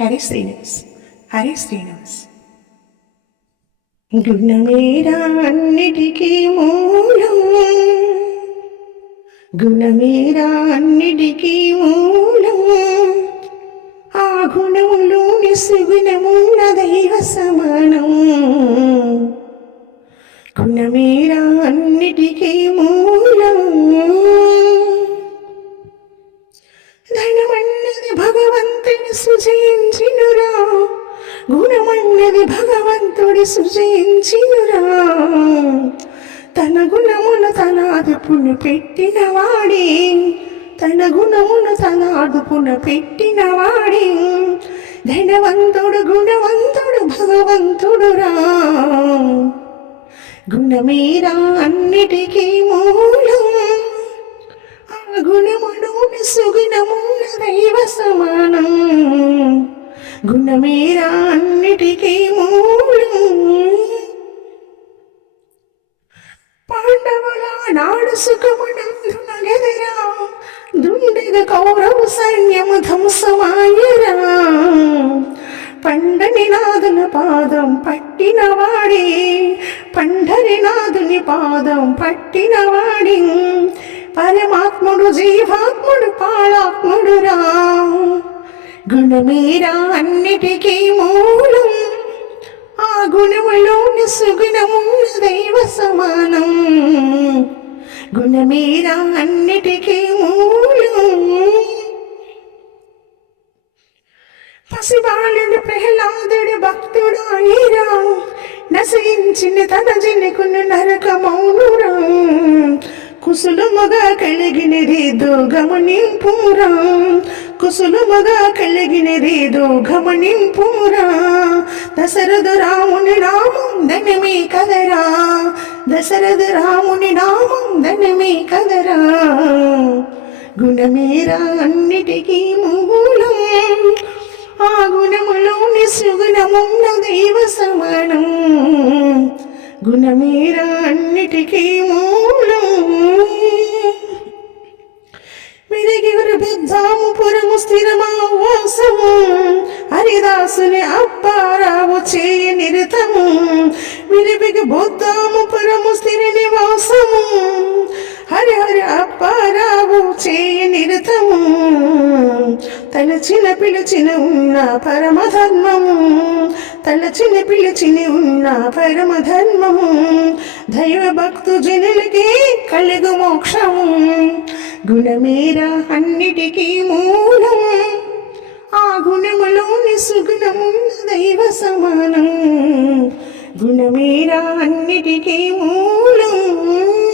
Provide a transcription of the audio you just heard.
హరి శ్రీనివాస్ హరి శ్రీనివాస్. గుణమేరా అన్నిటికీ మూలం. గుణమేరా అన్నిటికీ మూలం. ఆ గుణములోని సుగుణమున్న దైవ సమ సృజించినురా గుణమన్నది భగవంతుడి సృజించినురా. తన గుణమును తన అదుపును పెట్టిన వాడే. తన గుణమును తన అదుపును పెట్టిన వాడే. ధనవంతుడు గుణవంతుడు భగవంతుడురా. గుణమేరా అన్నిటికీ మూలం. ఆ గుణమును సుగుణమున్న దైవ సమానం. గుణమేరా అన్నిటికీ మూలం. పాండవుల నాడు సుఖమునందునగెదరా. దుండగ కౌరవ సైన్యము ధ్వంసమాయరా. పండని నాదున పాదం పట్టిన వాడే పండరి నాదుని పాదం పట్టిన వాడి పరమాత్ముడు జీవాత్ముడు పాళాత్ముడు రా గుణమేరా అన్నిటికీ మూలం. ఆ గుణములోని సుగుణమున్న దైవ సమానం. గుణమేరా అన్నిటికీ మూలం. పసిబాలుడు ప్రహ్లాదుడు భక్తుడు అయిరా నశించిన తన జనకును నరకమౌనురా. కుసులుముగా కలిగినదేదో గమనింపురా కుసులుముగా కలిగినదేదో గమనింపురా దశరథ రాముని నామందనమే కదరా. దశరథ రాముని నామందనమే కదరా. గుణమేరా అన్నిటికీ మూలం. ఆ గుణములోని సుగుణమున్న దైవ సమానం. గుణమేరా అన్నిటికీ మూలం. విరిగిగురు పెద్దాము పురము స్థిరమా హరిదాసుని అప్పారావు చేయి నిరతము. వినిపికి బొద్దాము పురము స్థిర నివాసము. హరి హరి అప్పారావు చేయి నిరతము. తలచిన పిలిచిన ఉన్న పరమధర్మము. తలచిన పిలిచిన ఉన్న పరమధర్మము. దైవ భక్తు జనులకి కలుగు మోక్షము. గుణమేరా అన్నిటికీ మూలం. ఆ గుణములోని సుగుణమున్న దైవ సమానం. గుణమేరా అన్నిటికీ మూలం